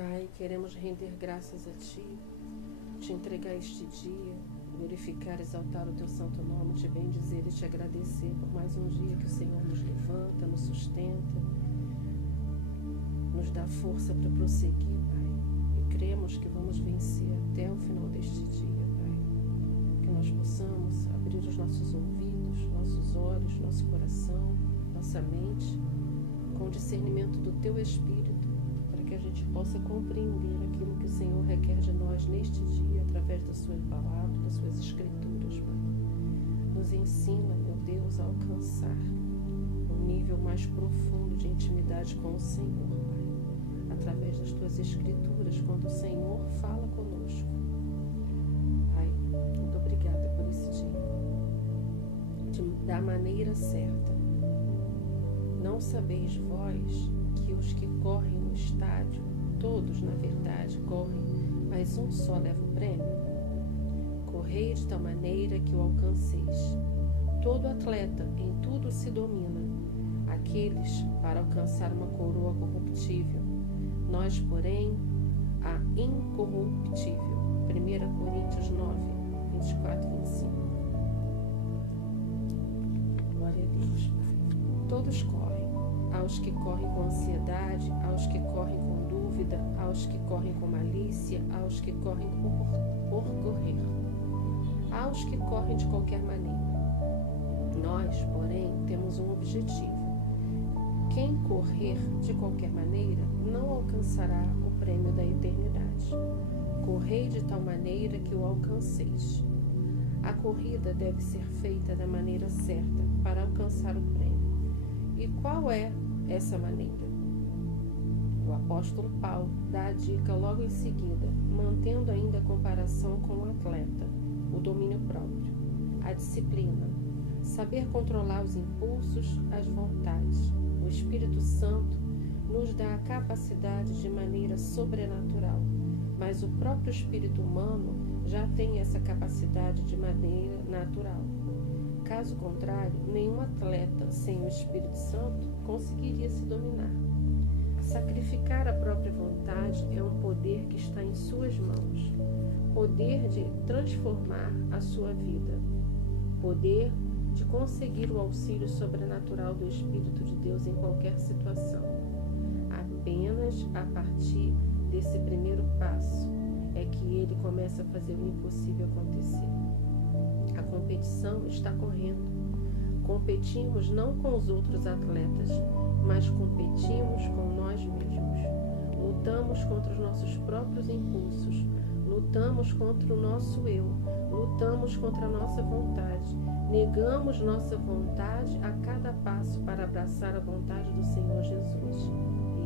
Pai, queremos render graças a Ti, te entregar este dia, glorificar, exaltar o Teu santo nome, te bendizer e te agradecer por mais um dia que o Senhor nos levanta, nos sustenta, nos dá força para prosseguir, Pai. E cremos que vamos vencer até o final deste dia, Pai. Que nós possamos abrir os nossos ouvidos, nossos olhos, nosso coração, nossa mente, com o discernimento do Teu Espírito, para que a gente possa compreender aquilo que o Senhor requer de nós neste dia, através da Sua palavra, das Suas Escrituras, Pai. Nos ensina, meu Deus, a alcançar um nível mais profundo de intimidade com o Senhor, Pai, através das Tuas Escrituras, quando o Senhor fala conosco. Pai, muito obrigada por esse dia, da maneira certa. Não sabeis vós que os que correm no estádio, todos, na verdade, correm, mas um só leva o prêmio? Correi de tal maneira que o alcanceis. Todo atleta em tudo se domina, aqueles para alcançar uma coroa corruptível. Nós, porém, a incorruptível. 1 Coríntios 9, 24 e 25. Glória a Deus, Pai. Todos correm. Aos que correm com ansiedade, aos que correm com dúvida, aos que correm com malícia, aos que correm por correr, aos que correm de qualquer maneira. Nós, porém, temos um objetivo. Quem correr de qualquer maneira não alcançará o prêmio da eternidade. Correi de tal maneira que o alcanceis. A corrida deve ser feita da maneira certa para alcançar o prêmio. E qual é essa maneira? O apóstolo Paulo dá a dica logo em seguida, mantendo ainda a comparação com o atleta, o domínio próprio, a disciplina, saber controlar os impulsos, as vontades. O Espírito Santo nos dá a capacidade de maneira sobrenatural, mas o próprio espírito humano já tem essa capacidade de maneira natural. Caso contrário, nenhum atleta sem o Espírito Santo conseguiria se dominar. Sacrificar a própria vontade é um poder que está em suas mãos. Poder de transformar a sua vida. Poder de conseguir o auxílio sobrenatural do Espírito de Deus em qualquer situação. Apenas a partir desse primeiro passo é que ele começa a fazer o impossível acontecer. A competição está correndo. Competimos não com os outros atletas, mas competimos com nós mesmos. Lutamos contra os nossos próprios impulsos, lutamos contra o nosso eu, lutamos contra a nossa vontade, negamos nossa vontade a cada passo para abraçar a vontade do Senhor Jesus.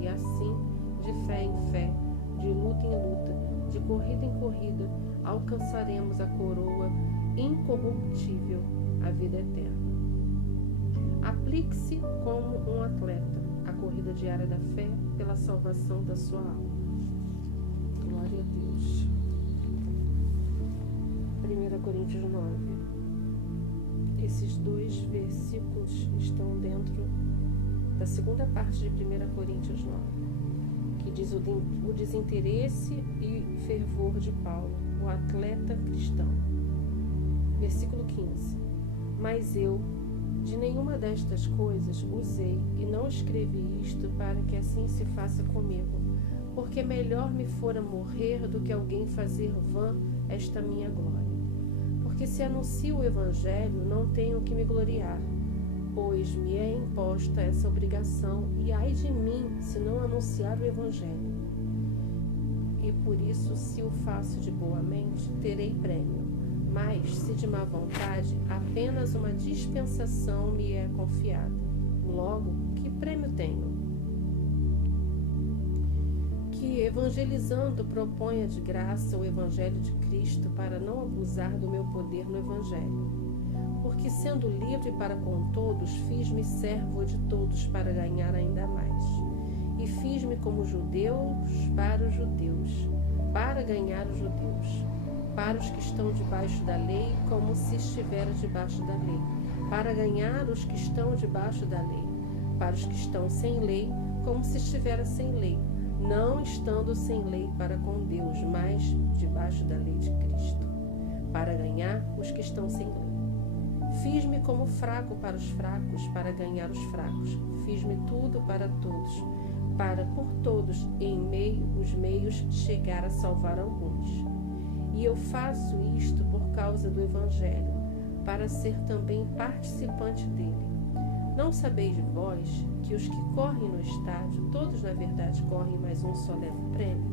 E assim, de fé em fé, de luta em luta, de corrida em corrida, alcançaremos a coroa incorruptível, a vida eterna. Aplique-se como um atleta a corrida diária da fé pela salvação da sua alma. Glória a Deus. 1 Coríntios 9. Esses dois versículos estão dentro da segunda parte de 1 Coríntios 9, que diz o desinteresse e fervor de Paulo, o atleta cristão. Versículo 15. Mas eu, de nenhuma destas coisas usei e não escrevi isto para que assim se faça comigo, porque melhor me fora morrer do que alguém fazer vã esta minha glória. Porque se anuncio o Evangelho, não tenho que me gloriar, pois me é imposta essa obrigação, e ai de mim se não anunciar o Evangelho. E por isso, se o faço de boa mente, terei prêmio. Mas, se de má vontade, apenas uma dispensação me é confiada. Logo, que prêmio tenho? Que, evangelizando, proponha de graça o Evangelho de Cristo para não abusar do meu poder no Evangelho. Porque, sendo livre para com todos, fiz-me servo de todos para ganhar ainda mais. E fiz-me como judeus para os judeus, para ganhar os judeus. Para os que estão debaixo da lei, como se estivera debaixo da lei, para ganhar os que estão debaixo da lei, para os que estão sem lei, como se estivera sem lei, não estando sem lei para com Deus, mas debaixo da lei de Cristo, para ganhar os que estão sem lei. Fiz-me como fraco para os fracos, para ganhar os fracos. Fiz-me tudo para todos, para por todos, os meios, chegar a salvar alguns. E eu faço isto por causa do Evangelho, para ser também participante dele. Não sabeis vós que os que correm no estádio, todos na verdade correm, mas um só leva o prêmio?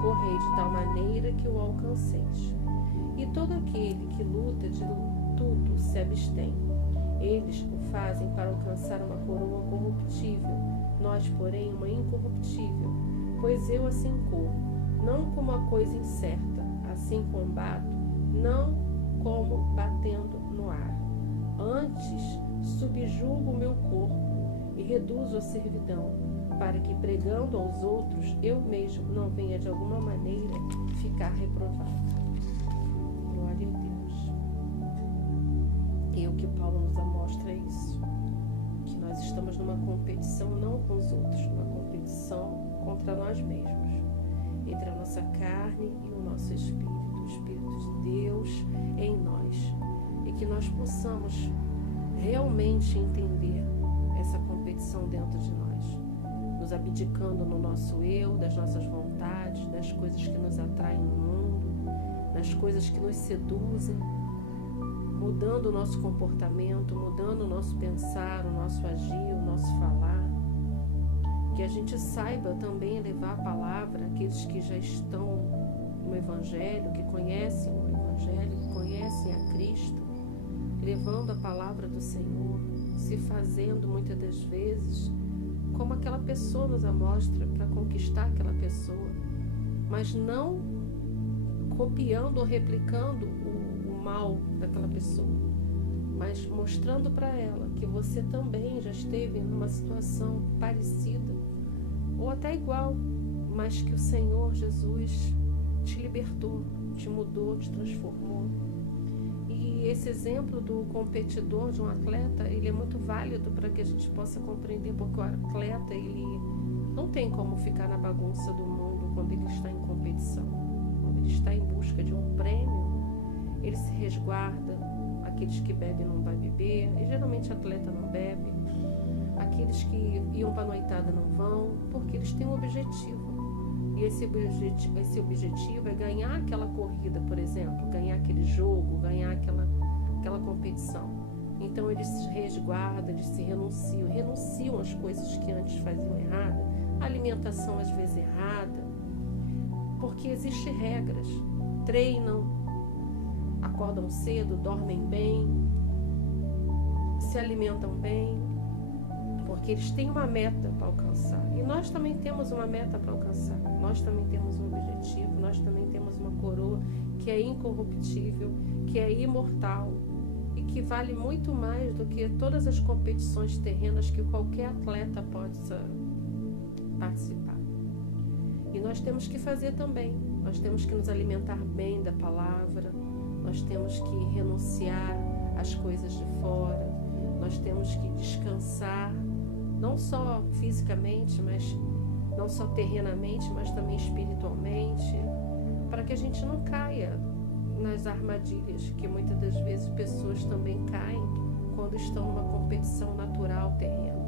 Correi de tal maneira que o alcanceis. E todo aquele que luta de tudo se abstém. Eles o fazem para alcançar uma coroa corruptível, nós, porém, uma incorruptível. Pois eu assim corro, não como a coisa incerta, assim combato, não como batendo no ar. Antes subjugo o meu corpo e reduzo a servidão, para que, pregando aos outros, eu mesmo não venha de alguma maneira ficar reprovado. Glória a Deus. E o que Paulo nos mostra é isso, que nós estamos numa competição não com os outros, numa competição contra nós mesmos, entre a nossa carne e o nosso espírito, o Espírito de Deus em nós, e que nós possamos realmente entender essa competição dentro de nós, nos abdicando no nosso eu, das nossas vontades, das coisas que nos atraem no mundo, das coisas que nos seduzem, mudando o nosso comportamento, mudando o nosso pensar, o nosso agir, o nosso falar. Que a gente saiba também levar a palavra àqueles que já estão no Evangelho, que conhecem o Evangelho, que conhecem a Cristo, levando a palavra do Senhor, se fazendo muitas das vezes como aquela pessoa nos amostra, para conquistar aquela pessoa, mas não copiando ou replicando o mal daquela pessoa, mas mostrando para ela que você também já esteve numa situação parecida ou até igual, mas que o Senhor Jesus te libertou, te mudou, te transformou. E esse exemplo do competidor, de um atleta, ele é muito válido para que a gente possa compreender, porque o atleta, ele não tem como ficar na bagunça do mundo quando ele está em competição. Quando ele está em busca de um prêmio, ele se resguarda. Aqueles que bebem não vai beber, e geralmente atleta não bebe. Aqueles que iam para a noitada não vão, porque eles têm um objetivo. E esse objetivo é ganhar aquela corrida, por exemplo, ganhar aquele jogo, ganhar aquela competição. Então eles se resguardam, eles se renunciam às coisas que antes faziam errada, a alimentação às vezes errada, porque existem regras. Treinam, acordam cedo, dormem bem, se alimentam bem, porque eles têm uma meta para alcançar. E nós também temos uma meta para alcançar. Nós também temos um objetivo, nós também temos uma coroa que é incorruptível, que é imortal e que vale muito mais do que todas as competições terrenas que qualquer atleta possa participar. E nós temos que fazer também. Nós temos que nos alimentar bem da palavra, nós temos que renunciar às coisas de fora, nós temos que descansar, não só fisicamente, mas não só terrenamente, mas também espiritualmente, para que a gente não caia nas armadilhas que muitas das vezes pessoas também caem quando estão numa competição natural terrena.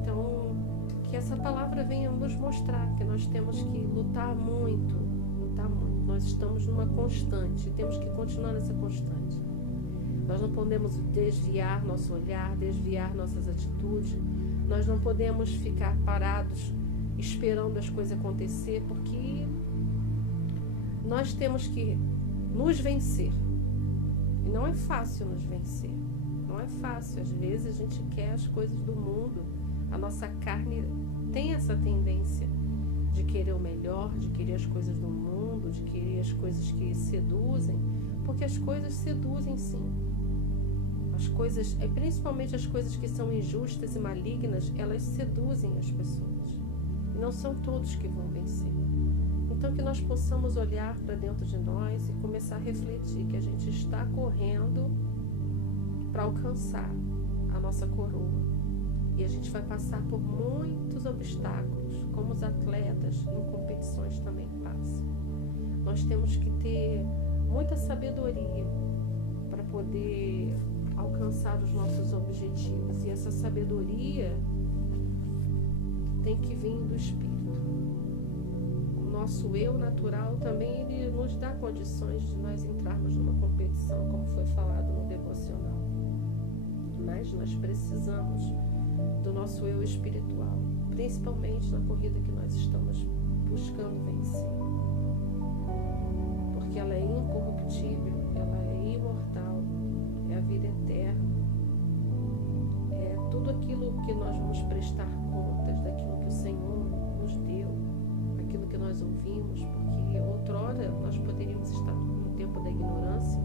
Então, que essa palavra venha nos mostrar que nós temos que lutar muito, lutar muito. Nós estamos numa constante, temos que continuar nessa constante. Nós não podemos desviar nosso olhar, desviar nossas atitudes. Nós não podemos ficar parados esperando as coisas acontecer, porque nós temos que nos vencer. E não é fácil nos vencer. Não é fácil. Às vezes a gente quer as coisas do mundo. A nossa carne tem essa tendência de querer o melhor, de querer as coisas do mundo, de querer as coisas que seduzem, porque as coisas seduzem sim. As coisas, principalmente as coisas que são injustas e malignas, elas seduzem as pessoas. E não são todos que vão vencer. Então que nós possamos olhar para dentro de nós e começar a refletir que a gente está correndo para alcançar a nossa coroa. E a gente vai passar por muitos obstáculos, como os atletas em competição. nós temos que ter muita sabedoria para poder alcançar os nossos objetivos. E essa sabedoria tem que vir do Espírito. O nosso eu natural também, ele nos dá condições de nós entrarmos numa competição, como foi falado no devocional. Mas nós precisamos do nosso eu espiritual, principalmente na corrida que nós estamos buscando vencer. Porque ela é incorruptível, ela é imortal, é a vida eterna. É tudo aquilo que nós vamos prestar contas daquilo que o Senhor nos deu, aquilo que nós ouvimos, porque outrora nós poderíamos estar no tempo da ignorância,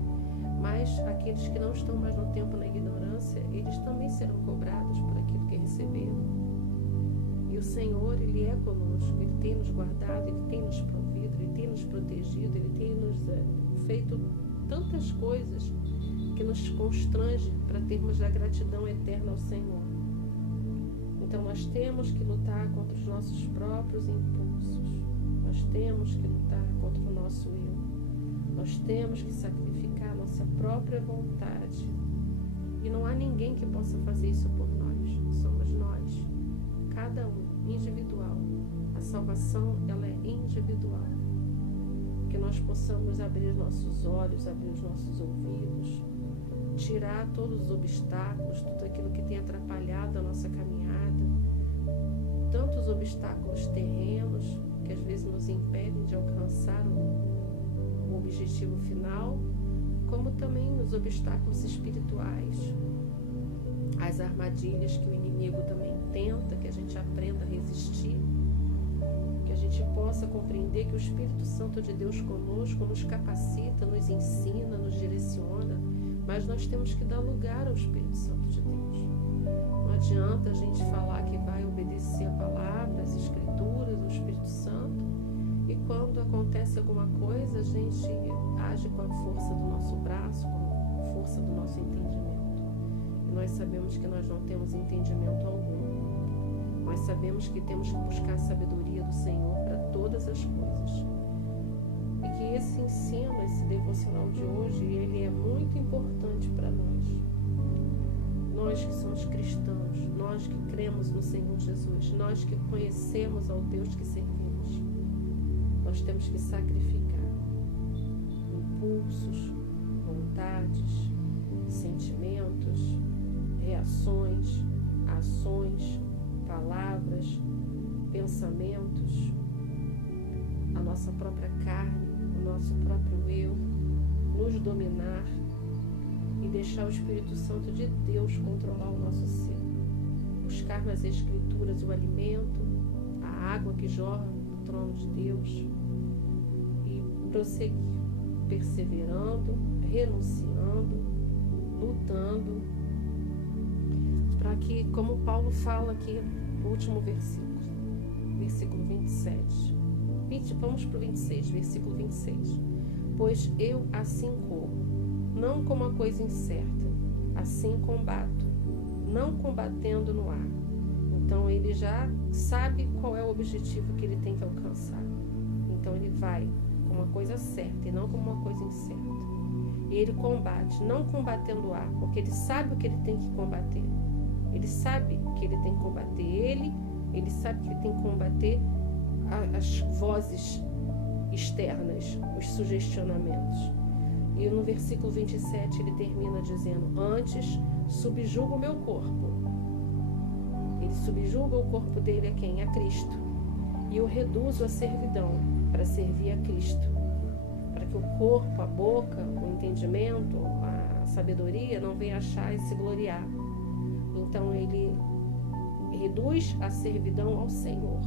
mas aqueles que não estão mais no tempo da ignorância, eles também serão cobrados por aquilo que receberam. E o Senhor, Ele é conosco, Ele tem nos guardado, Ele tem nos provido, Ele tem nos protegido, Ele tem nos feito tantas coisas que nos constrange para termos a gratidão eterna ao Senhor. Então nós temos que lutar contra os nossos próprios impulsos, nós temos que lutar contra o nosso eu, nós temos que sacrificar a nossa própria vontade. E não há ninguém que possa fazer isso por nós, somos nós, cada um, individual. A salvação, ela é individual. Que nós possamos abrir nossos olhos, abrir os nossos ouvidos, tirar todos os obstáculos, tudo aquilo que tem atrapalhado a nossa caminhada, tantos obstáculos terrenos que às vezes nos impedem de alcançar o objetivo final, como também os obstáculos espirituais, as armadilhas que o inimigo também tenta, que a gente aprenda a resistir, que a gente possa compreender que o Espírito Santo de Deus conosco nos capacita, nos ensina, nos direciona, mas nós temos que dar lugar ao Espírito Santo de Deus. Não adianta a gente falar que vai obedecer a palavra, as Escrituras, o Espírito Santo, e quando acontece alguma coisa, a gente age com a força do nosso braço, com a força do nosso entendimento. E nós sabemos que nós não temos entendimento algum. Nós sabemos que temos que buscar a sabedoria do Senhor para todas as coisas. E que esse ensino, esse devocional de hoje, ele é muito importante para nós. Nós que somos cristãos, nós que cremos no Senhor Jesus, nós que conhecemos ao Deus que servimos. Nós temos que sacrificar impulsos, vontades, sentimentos, reações, ações, palavras, pensamentos, a nossa própria carne, o nosso próprio eu, nos dominar e deixar o Espírito Santo de Deus controlar o nosso ser. Buscar nas Escrituras o alimento, a água que jorra do trono de Deus e prosseguir, perseverando, renunciando, lutando, para que, como Paulo fala aqui no último versículo 27. Vamos para o 26, versículo 26. Pois eu assim corro, não como a coisa incerta, assim combato, não combatendo no ar. Então ele já sabe qual é o objetivo que ele tem que alcançar. Então ele vai com uma coisa certa e não como uma coisa incerta. E ele combate, não combatendo o ar, porque ele sabe o que ele tem que combater. Ele sabe que ele tem que combater ele sabe que ele tem que combater as vozes externas, os sugestionamentos. E no versículo 27 ele termina dizendo: antes subjuga o meu corpo. Ele subjuga o corpo dele a quem? A Cristo. E eu reduzo a servidão para servir a Cristo. Para que o corpo, a boca, o entendimento, a sabedoria não venha achar e se gloriar. Então ele reduz a servidão ao Senhor,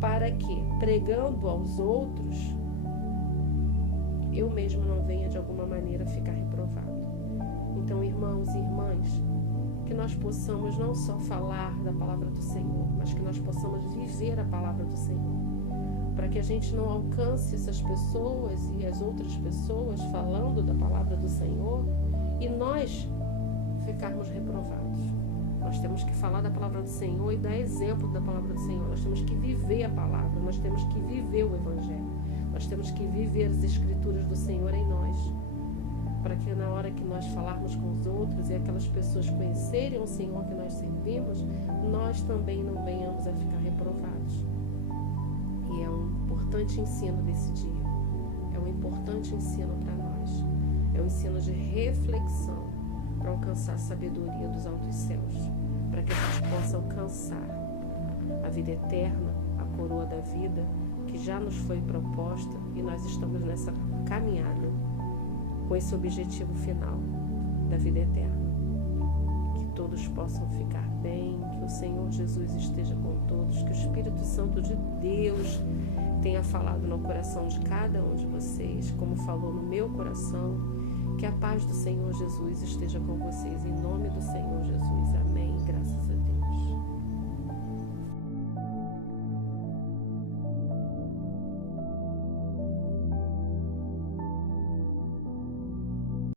para que, pregando aos outros, eu mesmo não venha de alguma maneira ficar reprovado. Então, irmãos e irmãs, que nós possamos não só falar da palavra do Senhor, mas que nós possamos viver a palavra do Senhor, para que a gente não alcance essas pessoas e as outras pessoas falando da palavra do Senhor e nós ficarmos reprovados. Nós temos que falar da palavra do Senhor e dar exemplo da palavra do Senhor. Nós temos que viver a palavra, nós temos que viver o Evangelho. Nós temos que viver as Escrituras do Senhor em nós, para que na hora que nós falarmos com os outros e aquelas pessoas conhecerem o Senhor que nós servimos, nós também não venhamos a ficar reprovados. E é um importante ensino desse dia. É um importante ensino para nós. É um ensino de reflexão para alcançar a sabedoria dos altos céus, para que a gente possa alcançar a vida eterna, a coroa da vida, que já nos foi proposta, e nós estamos nessa caminhada com esse objetivo final da vida eterna. Que todos possam ficar bem, que o Senhor Jesus esteja com todos, que o Espírito Santo de Deus tenha falado no coração de cada um de vocês, como falou no meu coração. Que a paz do Senhor Jesus esteja com vocês, em nome do Senhor Jesus. Amém.